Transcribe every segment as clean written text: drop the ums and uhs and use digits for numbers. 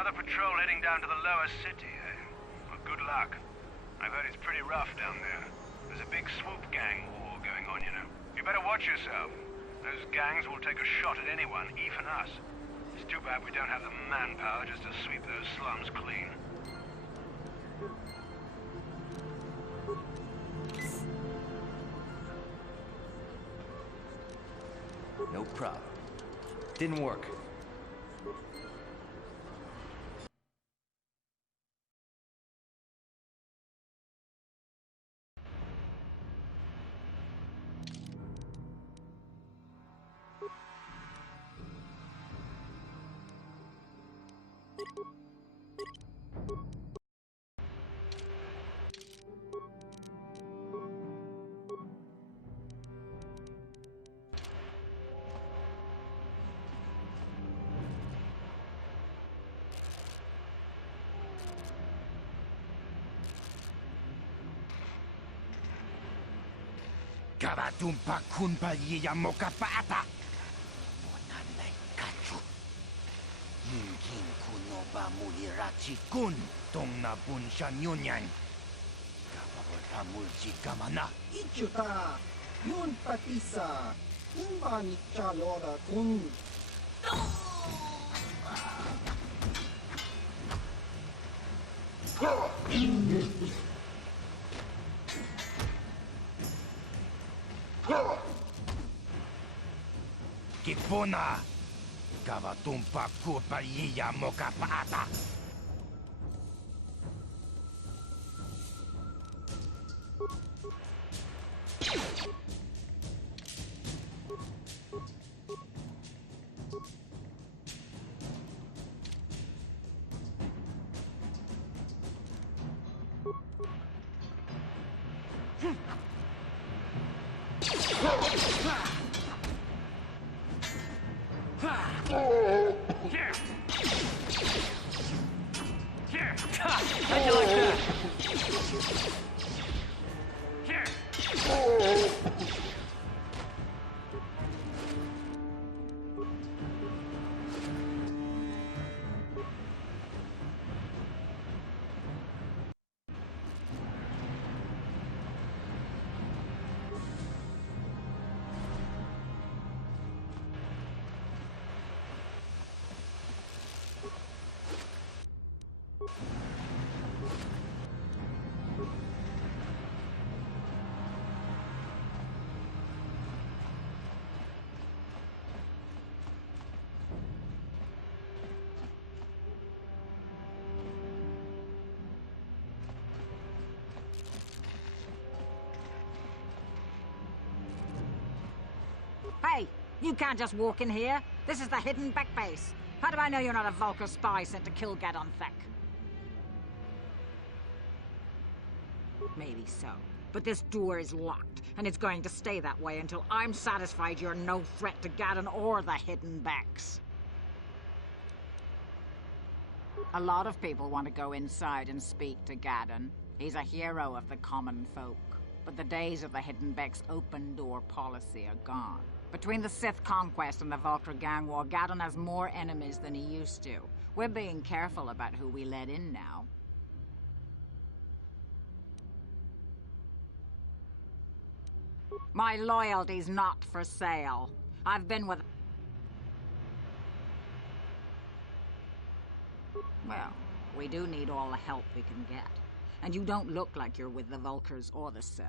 Another patrol heading down to the Lowercity, eh? Well, good luck. I've heard it's pretty rough down there. There's a big swoop gang war going on, you know. You better watch yourself. Those gangs will take a shot at anyone, even us. It's too bad we don't have the manpower just to sweep those slums clean. No problem. Didn't work. Karatumpa kunpalyiya mo kapaata! Monanay kachu. Hingin kuno ba mulirachi kun tong nabun siya nyunyan. Kapapalta mulchi kamana. Ichuta! Yun patisa! Umani chalora kun! Kipuna! Karatumpa kunpalyiya mo kapaata! How'd you like that? Hey, you can't just walk in here. This is the hidden back base. How do I know you're not a Vulcan spy sent to kill Gadon Thek? Maybe so. But this door is locked, and it's going to stay that way until I'm satisfied you're no threat to Gadon or the hidden backs. A lot of people want to go inside and speak to Gadon. He's a hero of the common folk. But the days of the hidden Beck's open door policy are gone. Between the Sith conquest and the Vulcan gang war, Gadon has more enemies than he used to. We're being careful about who we let in now. My loyalty's not for sale. I've been with... Well, we do need all the help we can get. And you don't look like you're with the Vulkars or the Sith.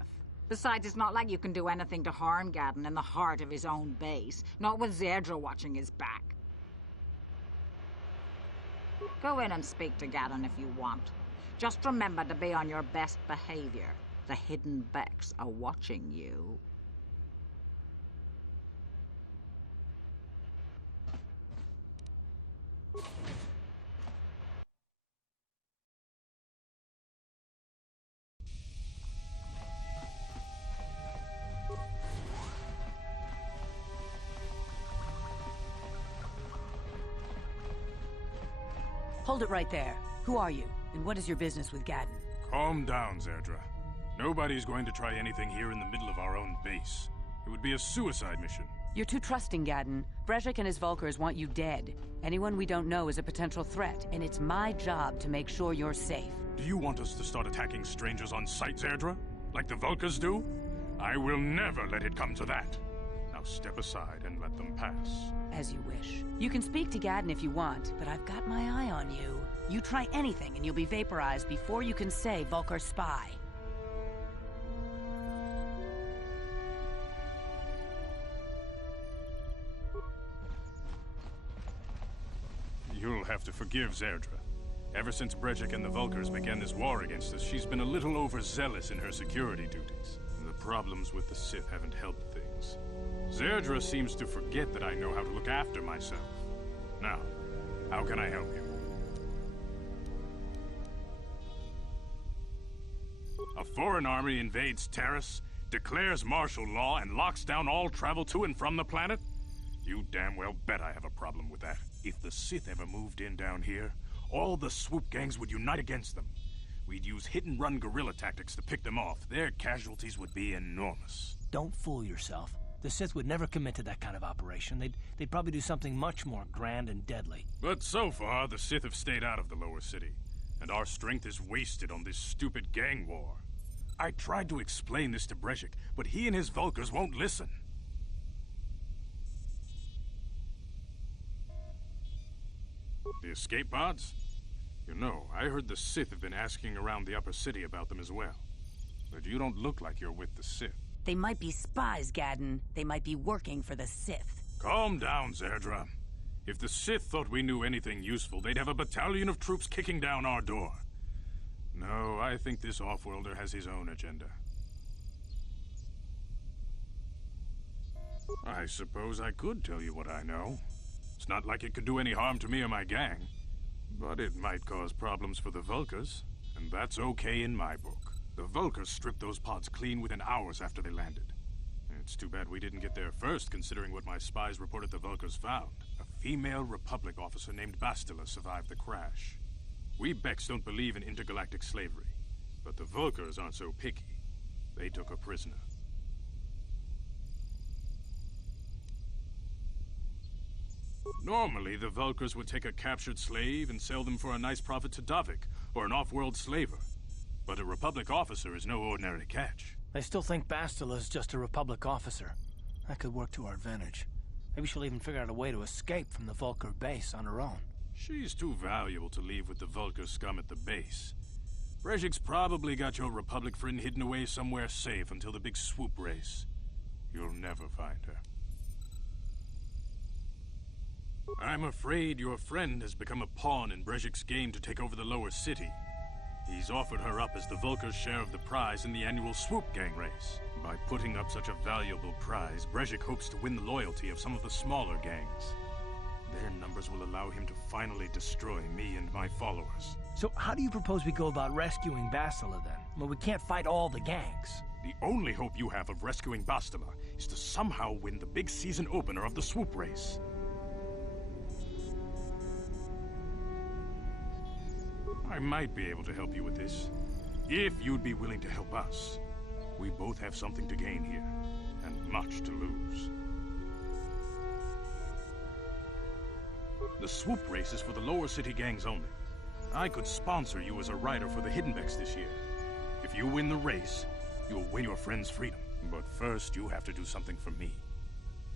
Besides, it's not like you can do anything to harm Gadon in the heart of his own base. Not with Zedra watching his back. Go in and speak to Gadon if you want. Just remember to be on your best behavior. The hidden Becks are watching you. Hold it right there. Who are you, and what is your business with Gadon? Calm down, Zedra. Nobody's going to try anything here in the middle of our own base. It would be a suicide mission. You're too trusting, Gadden. Brezhik and his Vulkars want you dead. Anyone we don't know is a potential threat, and it's my job to make sure you're safe. Do you want us to start attacking strangers on sight, Zerdra? Like the Vulkars do? I will never let it come to that. Now step aside and let them pass. As you wish. You can speak to Gadden if you want, but I've got my eye on you. You try anything and you'll be vaporized before you can say Vulkar spy. You'll have to forgive Zerdra. Ever since Brezhik and the Vulkars began this war against us, she's been a little overzealous in her security duties. The problems with the Sith haven't helped things. Zerdra seems to forget that I know how to look after myself. Now, how can I help you? A foreign army invades Terrace, declares martial law, and locks down all travel to and from the planet? You damn well bet I have a problem with that. If the Sith ever moved in down here, all the swoop gangs would unite against them. We'd use hit-and-run guerrilla tactics to pick them off. Their casualties would be enormous. Don't fool yourself. The Sith would never commit to that kind of operation. They'd probably do something much more grand and deadly. But so far, the Sith have stayed out of the lower city, and our strength is wasted on this stupid gang war. I tried to explain this to Brezhik, but he and his Vulkars won't listen. The escape pods? You know, I heard the Sith have been asking around the upper city about them as well. But you don't look like you're with the Sith. They might be spies, Gadden. They might be working for the Sith. Calm down, Zerdra. If the Sith thought we knew anything useful, they'd have a battalion of troops kicking down our door. No, I think this off-worlder has his own agenda. I suppose I could tell you what I know. It's not like it could do any harm to me or my gang. But it might cause problems for the Vulkars, and that's okay in my book. The Vulkars stripped those pods clean within hours after they landed. It's too bad we didn't get there first, considering what my spies reported the Vulkars found. A female Republic officer named Bastila survived the crash. We Becks don't believe in intergalactic slavery, but the Vulkars aren't so picky. They took her prisoner. Normally, the Vulkars would take a captured slave and sell them for a nice profit to Davik, or an off-world slaver. But a Republic officer is no ordinary catch. I still think Bastila is just a Republic officer. That could work to our advantage. Maybe she'll even figure out a way to escape from the Vulkar base on her own. She's too valuable to leave with the Vulkar scum at the base. Brezhik's probably got your Republic friend hidden away somewhere safe until the big swoop race. You'll never find her. I'm afraid your friend has become a pawn in Brezhik's game to take over the lower city. He's offered her up as the Vulkar's share of the prize in the annual swoop gang race. By putting up such a valuable prize, Brezhik hopes to win the loyalty of some of the smaller gangs. Their numbers will allow him to finally destroy me and my followers. So how do you propose we go about rescuing Bastila then? Well, we can't fight all the gangs. The only hope you have of rescuing Bastila is to somehow win the big season opener of the swoop race. I might be able to help you with this, if you'd be willing to help us. We both have something to gain here, and much to lose. The swoop race is for the lower city gangs only. I could sponsor you as a rider for the Hiddenbecks this year. If you win the race, you'll win your friend's freedom. But first, you have to do something for me.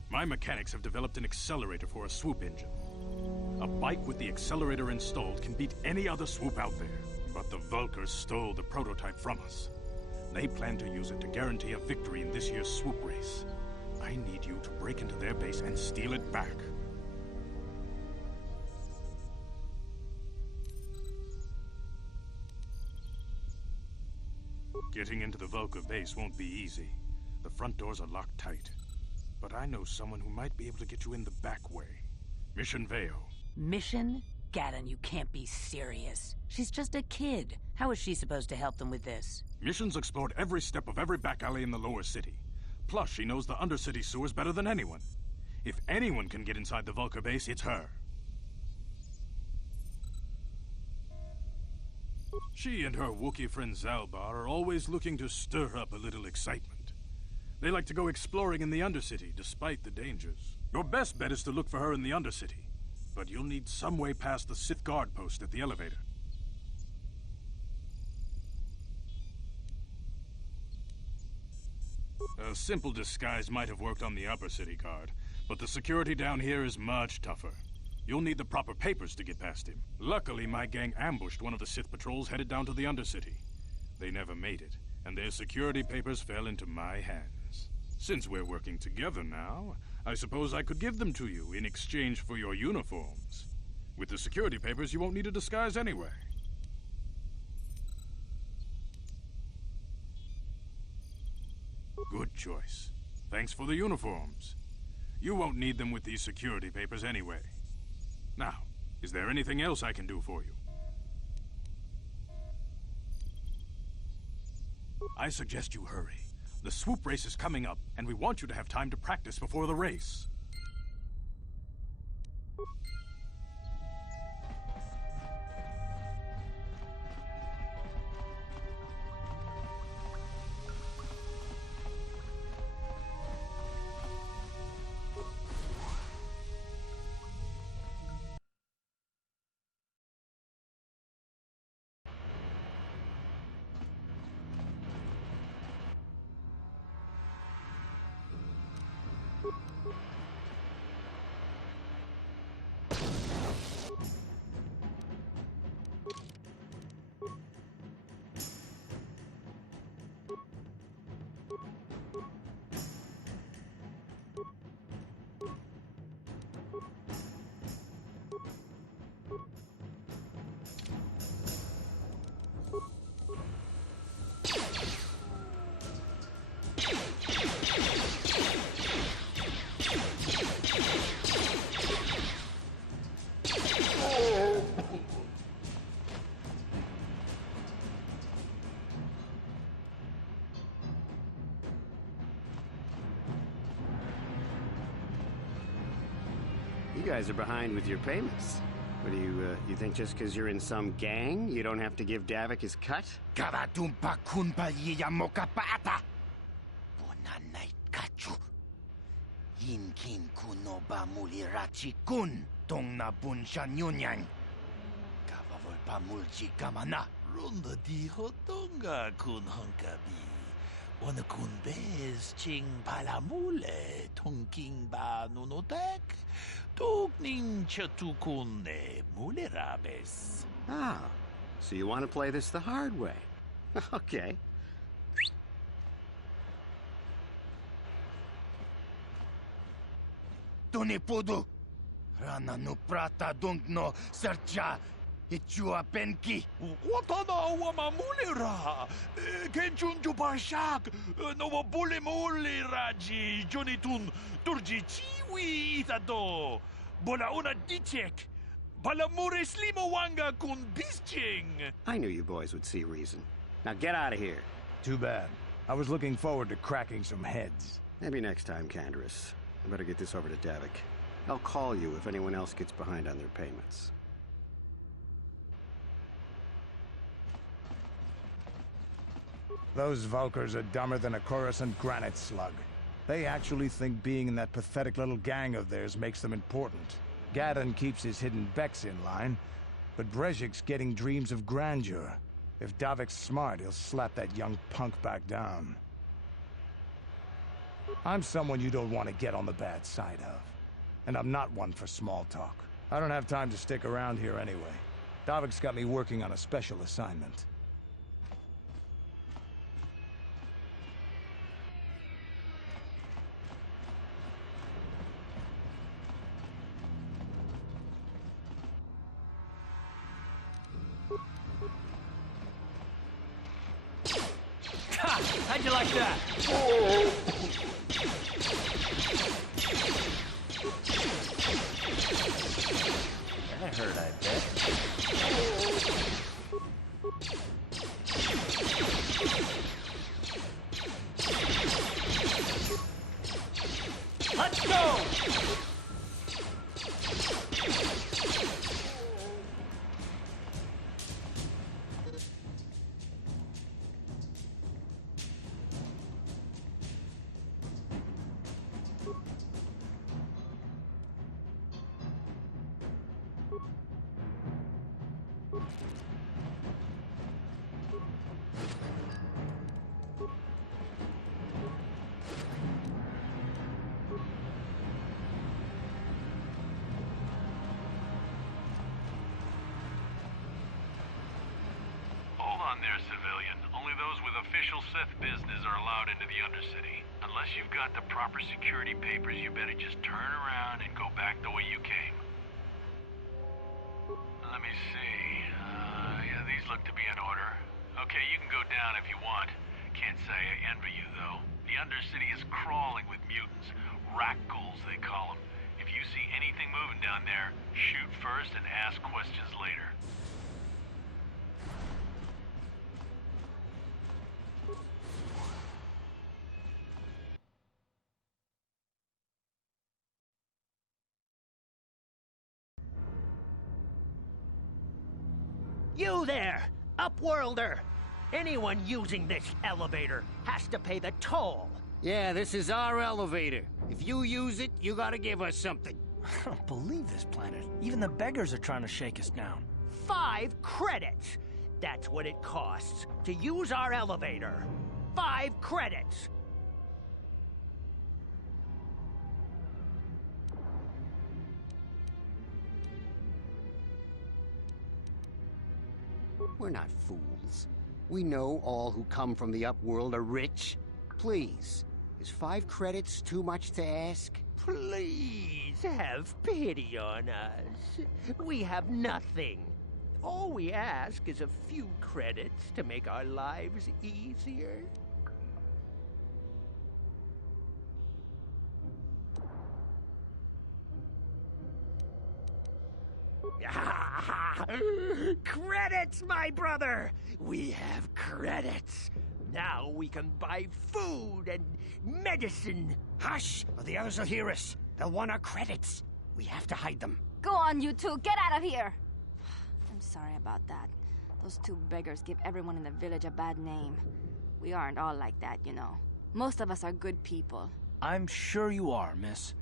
My mechanics have developed an accelerator for a swoop engine. A bike with the accelerator installed can beat any other swoop out there. But the Vulkars stole the prototype from us. They plan to use it to guarantee a victory in this year's swoop race. I need you to break into their base and steal it back. Getting into the Vulkar base won't be easy. The front doors are locked tight. But I know someone who might be able to get you in the back way. Mission Veo. Mission? Gadden, you can't be serious. She's just a kid. How is she supposed to help them with this? Mission's explored every step of every back alley in the lower city. Plus, she knows the Undercity sewers better than anyone. If anyone can get inside the Vulkar base, it's her. She and her Wookiee friend Zalbar are always looking to stir up a little excitement. They like to go exploring in the Undercity, despite the dangers. Your best bet is to look for her in the Undercity. But you'll need some way past the Sith guard post at the elevator. A simple disguise might have worked on the upper city guard, but the security down here is much tougher. You'll need the proper papers to get past him. Luckily, my gang ambushed one of the Sith patrols headed down to the Undercity. They never made it, and their security papers fell into my hands. Since we're working together now, I suppose I could give them to you in exchange for your uniforms. With the security papers, you won't need a disguise anyway. Good choice. Thanks for the uniforms. You won't need them with these security papers anyway. Now, is there anything else I can do for you? I suggest you hurry. The swoop race is coming up, and we want you to have time to practice before the race. You guys are behind with your payments. What do you think just because you're in some gang, you don't have to give Davik his cut? Kavatumpa kunpa yiya mokapaata. Bonanay kachu. Yinkin kuno ba mulirachi kun. Tong na bunshan yunyang. Kavavol pa mulchi kamana. Ronda di hotonga kun honkabi. Wana kun bez ching palamule. Tongking ba nunotek. Tukning chatukune mulerabes. Ah, so you want to play this the hard way? Okay. Tunipudu. Rana no prata dungno sercha. Ichua penki. Watana wama mulera. Kenchunju bashak. No bule muleraji. Jonitun turji chiwi itado. Bola una dichek. Balamure slimo wanga kun bisching. I knew you boys would see reason. Now get out of here. Too bad. I was looking forward to cracking some heads. Maybe next time, Canderous. I better get this over to Davik. I'll call you if anyone else gets behind on their payments. Those Vulkars are dumber than a Coruscant granite slug. They actually think being in that pathetic little gang of theirs makes them important. Gadon keeps his hidden Becks in line, but Brezhik's getting dreams of grandeur. If Davik's smart, he'll slap that young punk back down. I'm someone you don't want to get on the bad side of. And I'm not one for small talk. I don't have time to stick around here anyway. Davik's got me working on a special assignment. How'd you like that? That hurt, I bet. Let's go! down there, civilian. Only those with official Sith business are allowed into the Undercity. Unless you've got the proper security papers, you better just turn around and go back the way you came. Let me see. Yeah, these look to be in order. Okay, you can go down if you want. Can't say I envy you, though. The Undercity is crawling with mutants. Rat ghouls, they call them. If you see anything moving down there, shoot first and ask questions later. You there, Upworlder! Anyone using this elevator has to pay the toll. Yeah, this is our elevator. If you use it, you gotta give us something. I don't believe this planet. Even the beggars are trying to shake us down. 5 credits! That's what it costs to use our elevator. 5 credits! We're not fools. We know all who come from the Upworld are rich. Please, is 5 credits too much to ask? Please have pity on us. We have nothing. All we ask is a few credits to make our lives easier. Credits, my brother! We have credits. Now we can buy food and medicine. Hush, or the others will hear us. They'll want our credits. We have to hide them. Go on, you two. Get out of here. I'm sorry about that. Those 2 beggars give everyone in the village a bad name. We aren't all like that, you know. Most of us are good people. I'm sure you are, miss.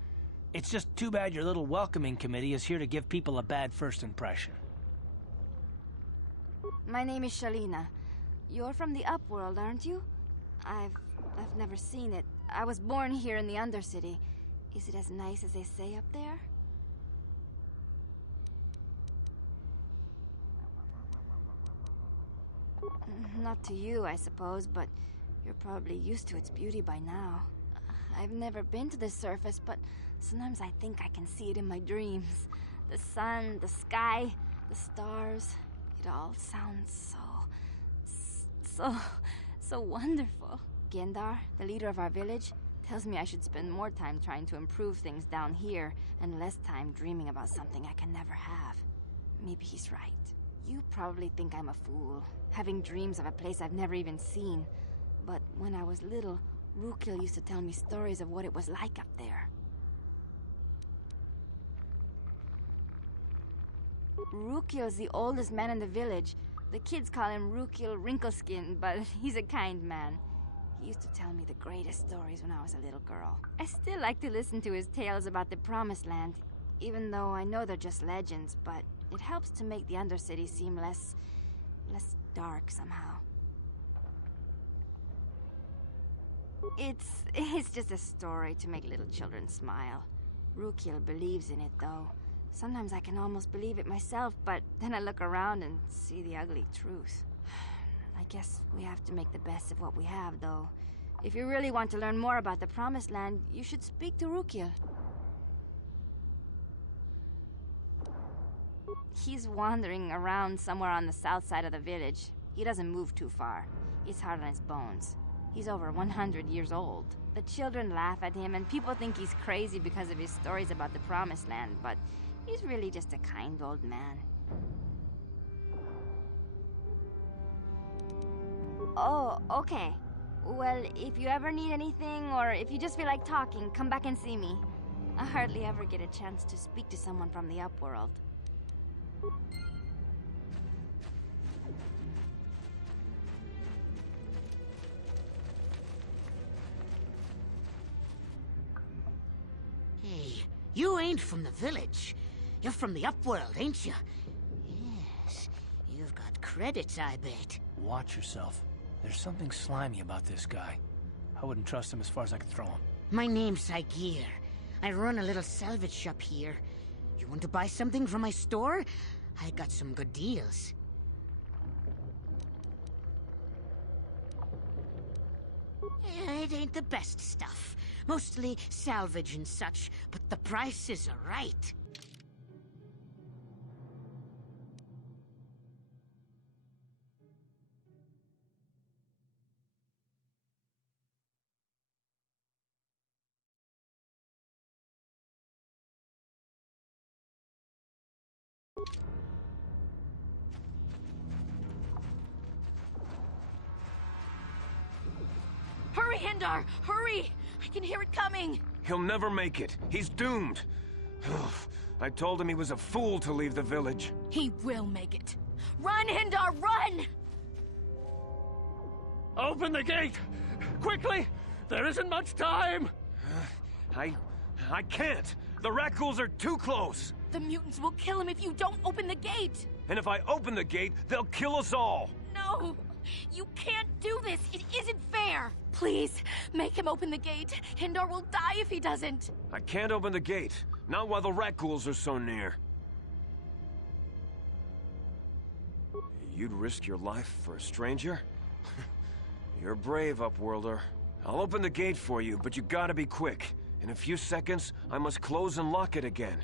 It's just too bad your little welcoming committee is here to give people a bad first impression. My name is Shalina. You're from the Upworld, aren't you? I've never seen it. I was born here in the Undercity. Is it as nice as they say up there? Not to you, I suppose, but you're probably used to its beauty by now. I've never been to the surface, but sometimes I think I can see it in my dreams. The sun, the sky, the stars. It all sounds so wonderful. Gendar, the leader of our village, tells me I should spend more time trying to improve things down here and less time dreaming about something I can never have. Maybe he's right. You probably think I'm a fool, having dreams of a place I've never even seen. But when I was little, Rukiel used to tell me stories of what it was like up there. Rukiel's the oldest man in the village. The kids call him Rukiel Wrinkleskin, but he's a kind man. He used to tell me the greatest stories when I was a little girl. I still like to listen to his tales about the Promised Land, even though I know they're just legends, but it helps to make the Undercity seem less dark somehow. It's just a story to make little children smile. Rukiel believes in it, though. Sometimes I can almost believe it myself, but then I look around and see the ugly truth. I guess we have to make the best of what we have, though. If you really want to learn more about the Promised Land, you should speak to Rukiel. He's wandering around somewhere on the south side of the village. He doesn't move too far. He's hard on his bones. He's over 100 years old. The children laugh at him, and people think he's crazy because of his stories about the Promised Land, but he's really just a kind old man. Oh, okay. Well, if you ever need anything, or if you just feel like talking, come back and see me. I hardly ever get a chance to speak to someone from the Upworld. Hey, you ain't from the village. You're from the Upworld, ain't you? Yes, you've got credits, I bet. Watch yourself. There's something slimy about this guy. I wouldn't trust him as far as I could throw him. My name's Saigir. I run a little salvage shop here. You want to buy something from my store? I got some good deals. It ain't the best stuff. Mostly salvage and such, but the prices are right. Hurry, Hindar! Hurry! I can hear it coming! He'll never make it. He's doomed. I told him he was a fool to leave the village. He will make it. Run, Hindar, run! Open the gate! Quickly! There isn't much time! I can't! The Rakghouls are too close! The mutants will kill him if you don't open the gate! And if I open the gate, they'll kill us all! No! You can't do this! It isn't fair! Please, make him open the gate. Hindar will die if he doesn't. I can't open the gate. Not while the Rakghouls are so near. You'd risk your life for a stranger? You're brave, Upworlder. I'll open the gate for you, but you gotta be quick. In a few seconds, I must close and lock it again.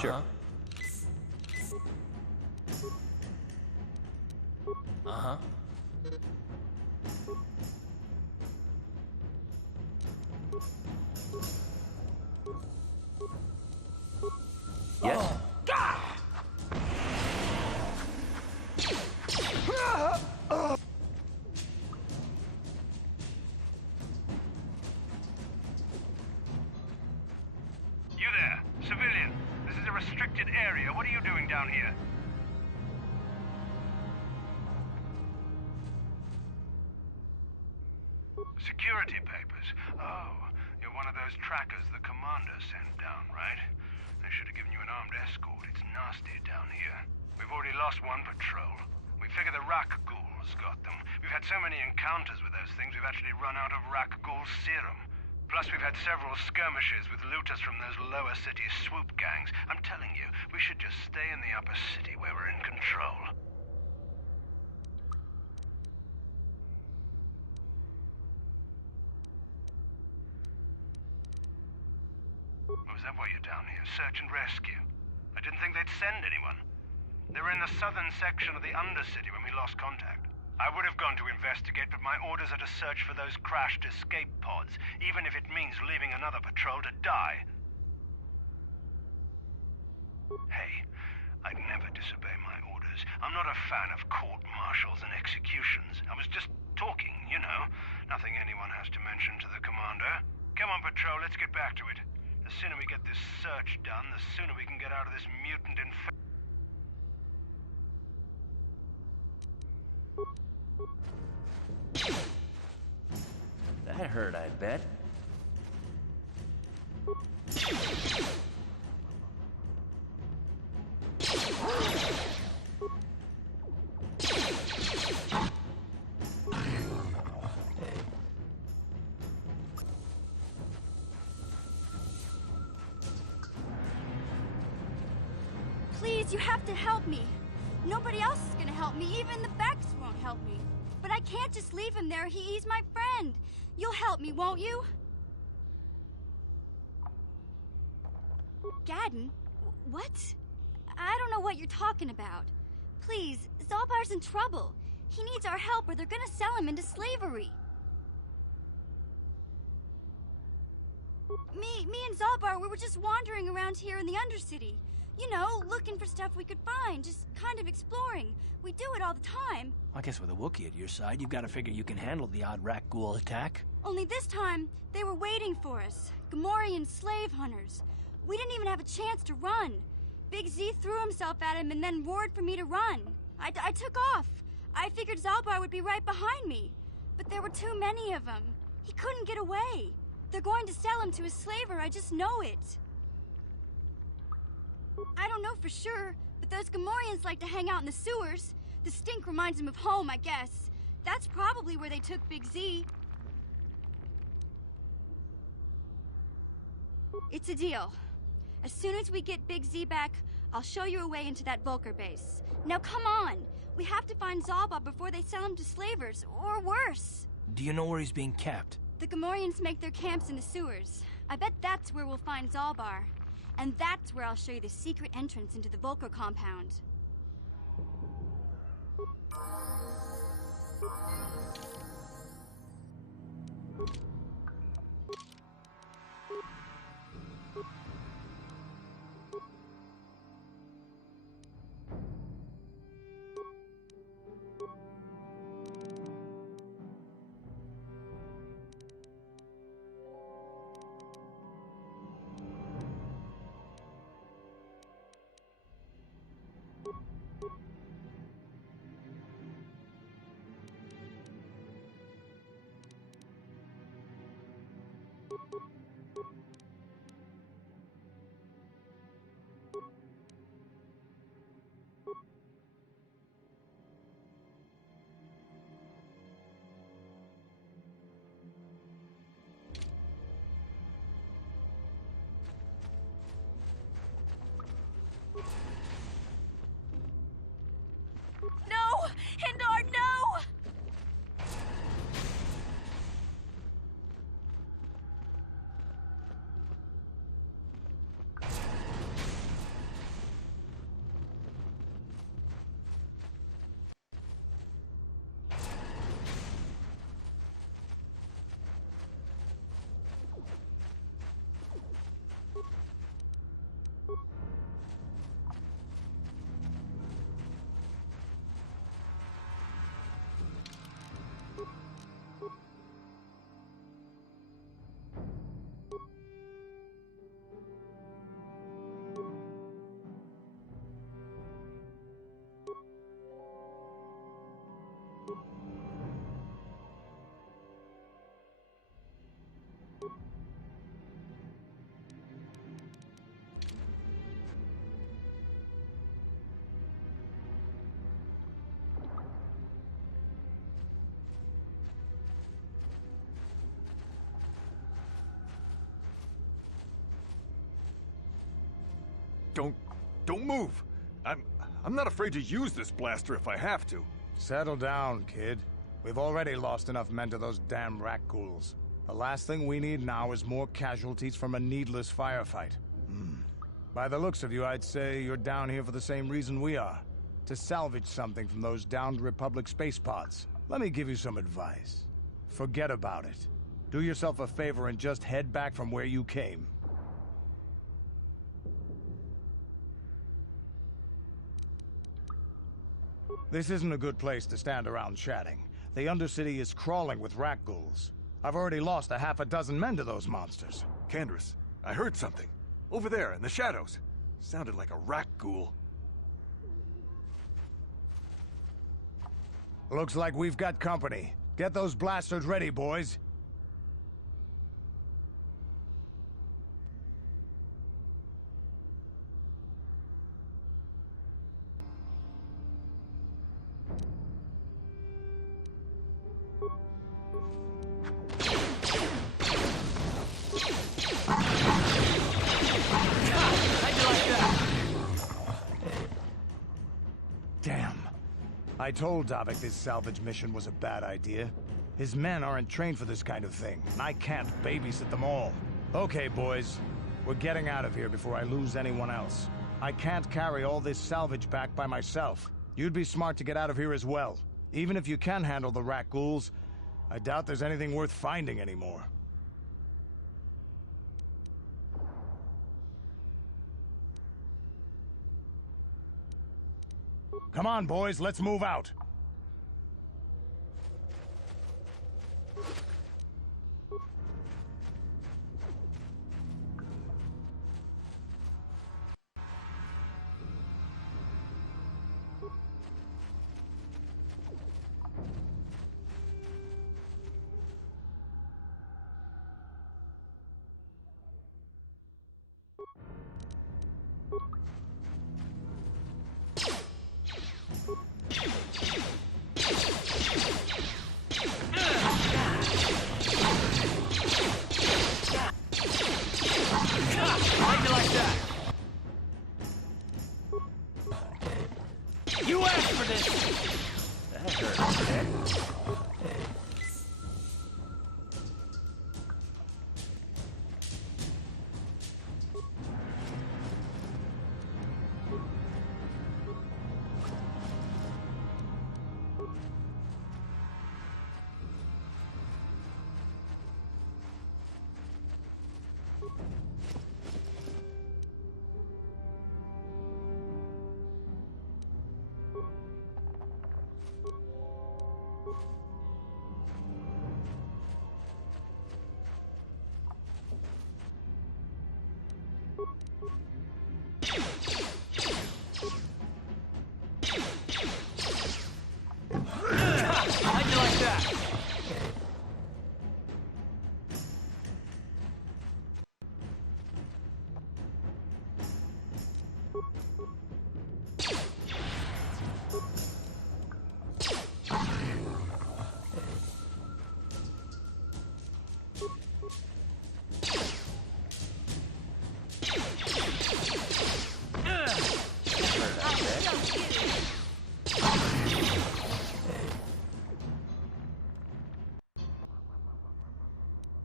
Sure. Uh-huh. Yes? Oh. You there, civilian. This is a restricted area. What are you doing down here? Security papers. Oh, you're one of those trackers the commander sent down, right? They should have given you an armed escort. It's nasty down here. We've already lost one patrol. We figure the Rakghouls got them. We've had so many encounters with those things, we've actually run out of Rakghoul serum. Plus, we've had several skirmishes with looters from those lower city swoop gangs. I'm telling you, we should just stay in the upper city where we're in control. Oh, is that why you're down here? Search and rescue? I didn't think they'd send anyone. They were in the southern section of the Undercity when we lost contact. I would have gone to investigate, but my orders are to search for those crashed escape pods, even if it means leaving another patrol to die. Hey, I'd never disobey my orders. I'm not a fan of court-martials and executions. I was just talking, you know. Nothing anyone has to mention to the commander. Come on, patrol, let's get back to it. The sooner we get this search done, the sooner we can get out of this mutant infection. That hurt, I bet. Please, you have to help me. Nobody else is gonna help me. Even the Becks won't help me. But I can't just leave him there. He's my friend. You'll help me, won't you? Gadden? What? I don't know what you're talking about. Please, Zalbar's in trouble. He needs our help or they're gonna sell him into slavery. Me and Zalbar, we were just wandering around here in the Undercity. You know, looking for stuff we could find, just kind of exploring. We do it all the time. I guess with a Wookiee at your side, you've got to figure you can handle the odd Rakghoul attack. Only this time, they were waiting for us. Gamorrean slave hunters. We didn't even have a chance to run. Big Z threw himself at him and then roared for me to run. I took off. I figured Zalbar would be right behind me. But there were too many of them. He couldn't get away. They're going to sell him to a slaver, I just know it. I don't know for sure, but those Gamorreans like to hang out in the sewers. The stink reminds them of home, I guess. That's probably where they took Big Z. It's a deal. As soon as we get Big Z back, I'll show you a way into that Vulcar base. Now come on! We have to find Zalba before they sell him to slavers, or worse. Do you know where he's being kept? The Gamorreans make their camps in the sewers. I bet that's where we'll find Zalbar. And that's where I'll show you the secret entrance into the Vulcar compound. No! Hindar, no! Don't move. I'm not afraid to use this blaster if I have to. Settle down, kid. We've already lost enough men to those damn rat ghouls. The last thing we need now is more casualties from a needless firefight. By the looks of you, I'd say you're down here for the same reason we are. To salvage something from those downed Republic space pods. Let me give you some advice. Forget about it. Do yourself a favor and just head back from where you came. This isn't a good place to stand around chatting. The Undercity is crawling with rat ghouls. I've already lost a half a dozen men to those monsters. Candace, I heard something. Over there, in the shadows. Sounded like a rat ghoul. Looks like we've got company. Get those blasters ready, boys. Damn. I told Davik this salvage mission was a bad idea. His men aren't trained for this kind of thing, and I can't babysit them all. Okay, boys. We're getting out of here before I lose anyone else. I can't carry all this salvage back by myself. You'd be smart to get out of here as well. Even if you can handle the rat ghouls, I doubt there's anything worth finding anymore. Come on, boys, let's move out.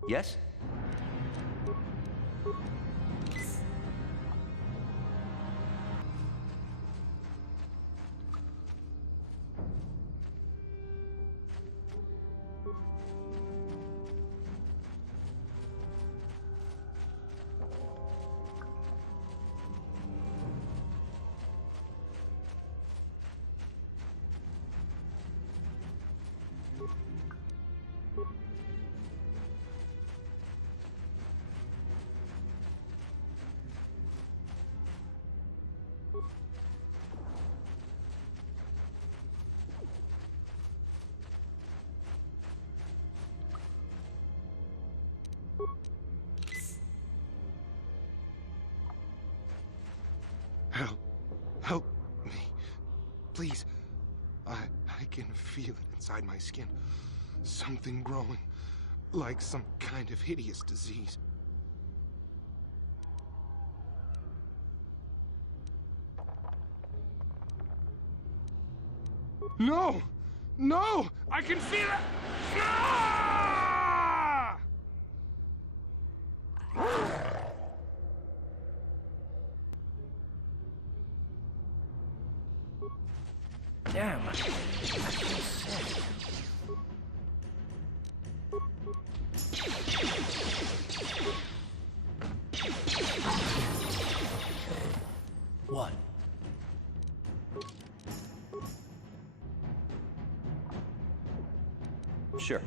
Yes? Help me. Please. I can feel it inside my skin. Something growing. Like some kind of hideous disease. No! No! I can feel it! Ah! Damn, I feel sick. What? Sure.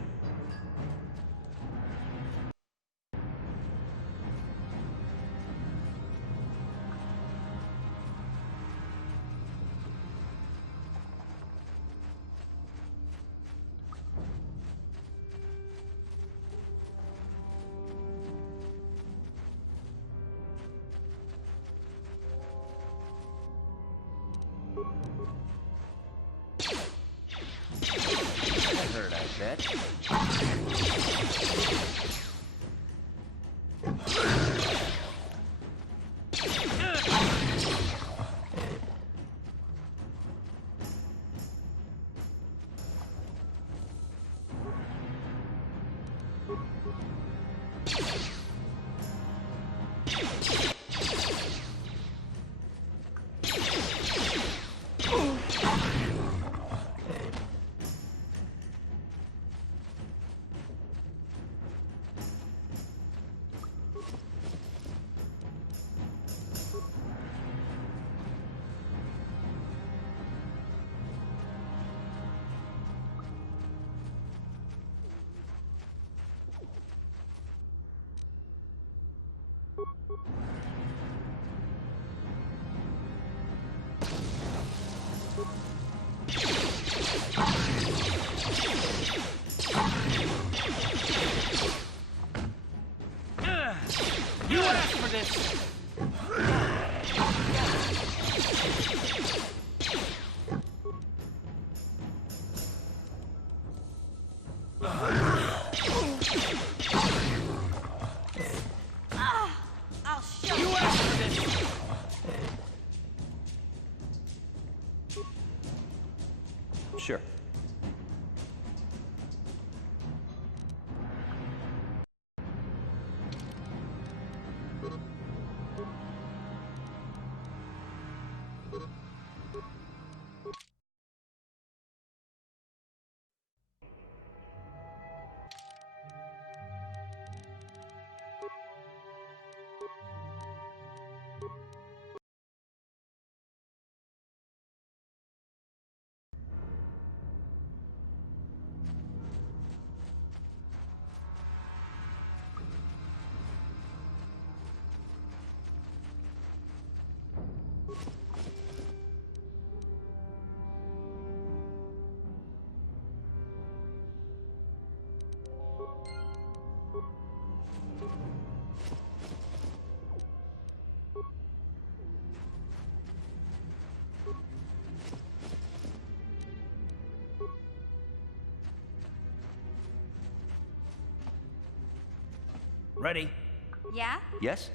That hurt, I bet. You asked for this! I'll show You asked for this! Sure. Ready? Yeah? Yes?